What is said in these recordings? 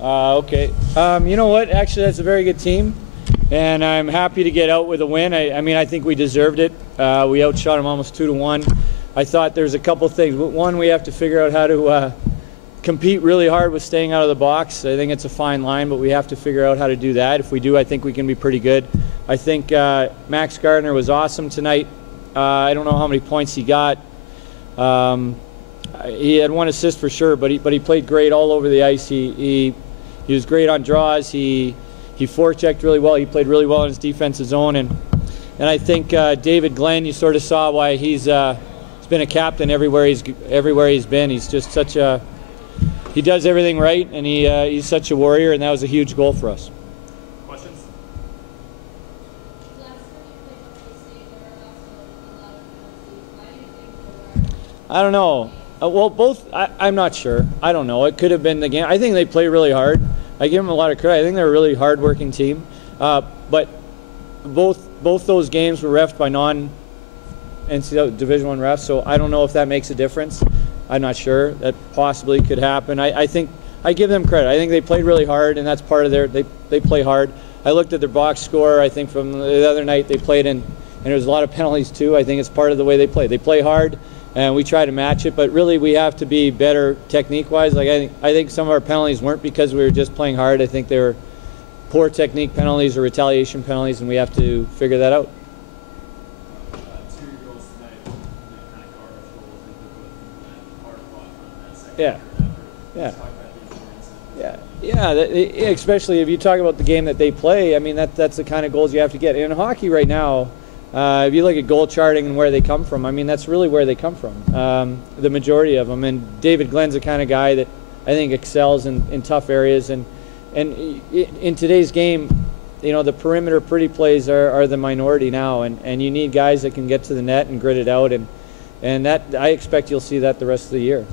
Okay. You know what? Actually, that's a very good team, and I'm happy to get out with a win. I mean, I think we deserved it. We outshot them almost 2-1. I thought there's a couple things. One, we have to figure out how to compete really hard with staying out of the box. I think it's a fine line, but we have to figure out how to do that. If we do, I think we can be pretty good. I think Max Gardner was awesome tonight. I don't know how many points he got. He had 1 assist for sure, but he played great all over the ice. He was great on draws. He forechecked really well. He played really well in his defensive zone, and I think David Glenn, you sort of saw why he's been a captain everywhere he's been. He's just he does everything right, and he's such a warrior, and that was a huge goal for us. Questions? I don't know. Well, both. I'm not sure. I don't know. It could have been the game. I think they play really hard. I give them a lot of credit. I think they're a really hard-working team. But both those games were reffed by non-NCAA Division I refs, so I don't know if that makes a difference. I'm not sure. That possibly could happen. I think I give them credit. I think they played really hard, and that's part of they play hard. I looked at their box score. I think from the other night they played in, and there's a lot of penalties too. I think it's part of the way they play. They play hard, and we try to match it, but really we have to be better technique-wise. Like I think some of our penalties weren't because we were just playing hard. I think they were poor technique penalties or retaliation penalties, and we have to figure that out. Yeah. Especially if you talk about the game that they play. I mean, that's the kind of goals you have to get. In hockey right now, if you look at goal charting and where they come from, I mean, that's really where they come from, the majority of them. And David Glenn's the kind of guy that I think excels in tough areas. And in today's game, you know, the perimeter pretty plays are the minority now, and you need guys that can get to the net and grit it out. And that I expect you'll see that the rest of the year.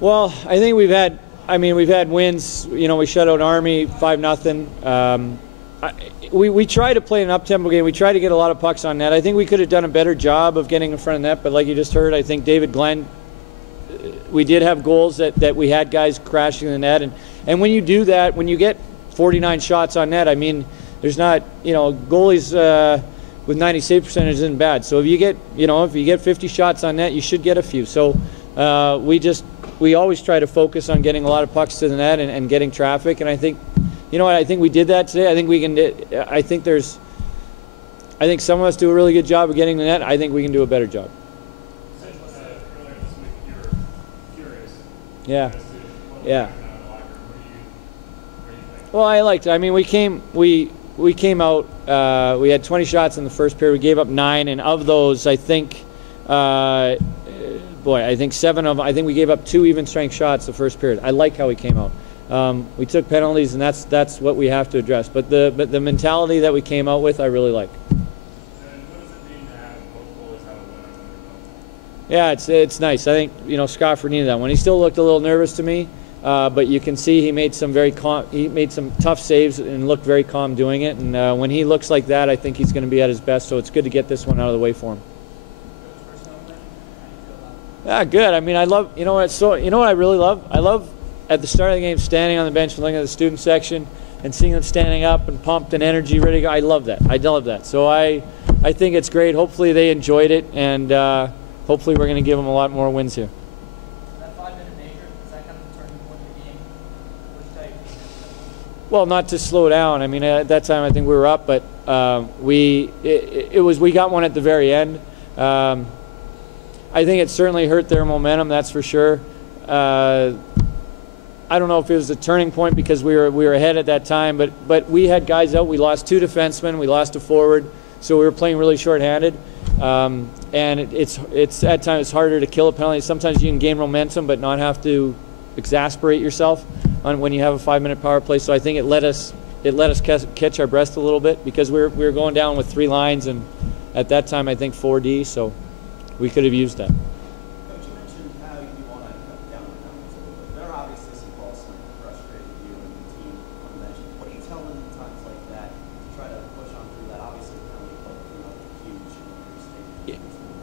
Well, I think we've had wins. You know, we shut out Army 5-0. We try to play an up-tempo game. We try to get a lot of pucks on net. I think we could have done a better job of getting in front of net, but like you just heard, I think David Glenn, we did have goals that we had guys crashing the net. And when you do that, when you get 49 shots on net, I mean, there's not, you know, goalies with 90 save percentage isn't bad. So if you get 50 shots on net, you should get a few. So we always try to focus on getting a lot of pucks to the net and getting traffic. And I think, you know what, I think we did that today. I think we can. I think some of us do a really good job of getting the net. I think we can do a better job. Earlier this week, you were curious. Yeah. What do you think? Well, I liked it. I mean, we came out. We had 20 shots in the first period. We gave up 9, and of those, I think. I think 7 of them. I think we gave up 2 even strength shots the first period. I like how we came out. We took penalties, and that's what we have to address. But the mentality that we came out with, I really like. And what does it mean to have both goalies have a win under their belt? Yeah, it's nice. I think, you know, Scoffer needed that one. He still looked a little nervous to me, but you can see he made some tough saves and looked very calm doing it. And when he looks like that, I think he's going to be at his best. So it's good to get this one out of the way for him. Yeah, good. I mean, I love, you know what I really love? I love at the start of the game standing on the bench and looking at the student section and seeing them standing up and pumped and energy, ready to go. I love that. So I think it's great. Hopefully they enjoyed it, and hopefully we're going to give them a lot more wins here. That 5-minute major, is that kind of the turning point of the game? Well, not to slow down. I mean, at that time I think we were up, but we got one at the very end. I think it certainly hurt their momentum, that's for sure. I don't know if it was a turning point because we were ahead at that time, but we had guys out. We lost 2 defensemen, we lost a forward, so we were playing really shorthanded. And it's at times it's harder to kill a penalty. Sometimes you can gain momentum, but not have to exasperate yourself when you have a 5-minute power play. So I think it let us catch our breath a little bit because we were going down with 3 lines, and at that time I think 4D. So we could have used that. Coach, you mentioned how you want to cut down the penalties a little bit. There are obviously some calls that frustrated you and the team on the bench. What do you tell them in times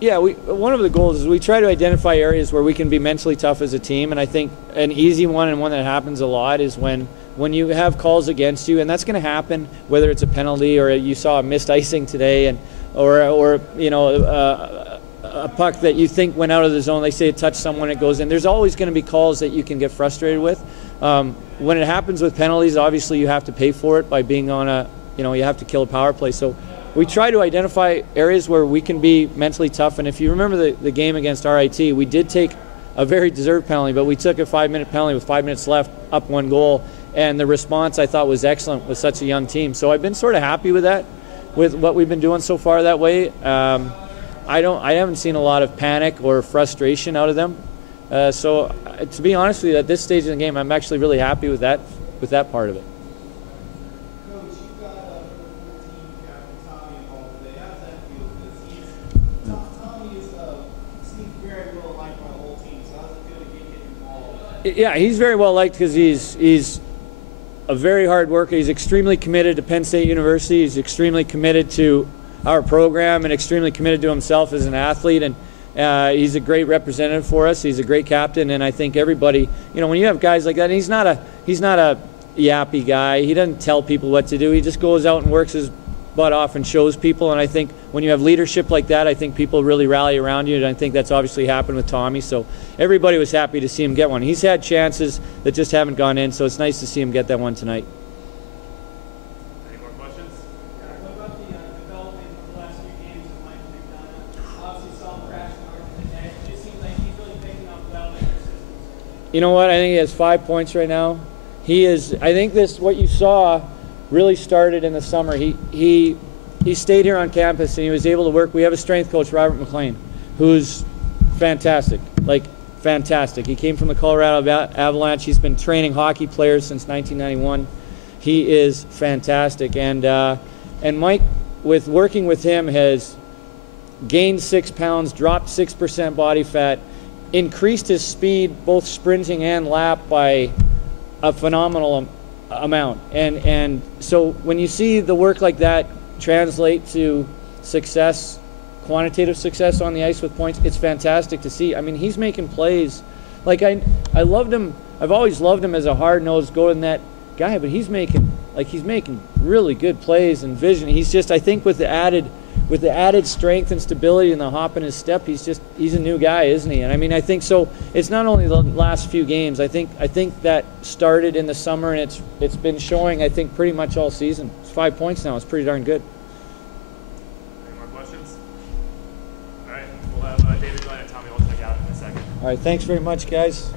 Yeah, one of the goals is we try to identify areas where we can be mentally tough as a team, and I think an easy one and one that happens a lot is when you have calls against you, and that's going to happen whether it's a penalty or you saw a missed icing today, or you know a puck that you think went out of the zone. They say it touched someone, it goes in. There's always going to be calls that you can get frustrated with. When it happens with penalties, obviously you have to pay for it by being on you have to kill a power play. So we try to identify areas where we can be mentally tough. And if you remember the game against RIT, we did take a very deserved penalty, but we took a 5-minute penalty with 5 minutes left, up 1 goal. And the response, I thought, was excellent with such a young team. So I've been sort of happy with that, with what we've been doing so far that way. I haven't seen a lot of panic or frustration out of them. So to be honest with you, at this stage of the game, I'm actually really happy with that part of it. Coach, you've got a 14 captain Tommy involved today. How does that feel? Because Tommy seems very well liked by the whole team. So how does it feel to get him involved? Yeah, he's very well liked because he's a very hard worker. He's extremely committed to Penn State University. He's extremely committed to our program and extremely committed to himself as an athlete. And he's a great representative for us. He's a great captain, and I think everybody, when you have guys like that, and he's not a yappy guy. He doesn't tell people what to do. He just goes out and works his butt off and shows people. And I think when you have leadership like that, I think people really rally around you, and I think that's obviously happened with Tommy. So everybody was happy to see him get one. He's had chances that just haven't gone in, so it's nice to see him get that one tonight. Any more questions? What about the development of the last few games of Mike McDonough? Obviously saw him crash in today. It just seems like he's really picking up well in your systems. You know what? I think he has 5 points right now. I think what you saw really started in the summer. He stayed here on campus and he was able to work. We have a strength coach, Robert McLean, who's fantastic, fantastic. He came from the Colorado Avalanche. He's been training hockey players since 1991. He is fantastic. And Mike, with working with him, has gained 6 pounds, dropped 6% body fat, increased his speed, both sprinting and lap, by a phenomenal amount. And so when you see the work like that translate to success, quantitative success on the ice with points, it's fantastic to see. I mean, he's making plays. I loved him. I've always loved him as a hard-nosed, go-to-net guy, but he's making really good plays and vision. He's just, I think, with the added strength and stability and the hop in his step, he's a new guy, isn't he? And I mean, I think so. It's not only the last few games. I think that started in the summer, and it's been showing, I think, pretty much all season. It's 5 points now. It's pretty darn good. Any more questions? All right, we'll have David Glenn and Tommy Olchek out in a second. All right, thanks very much, guys.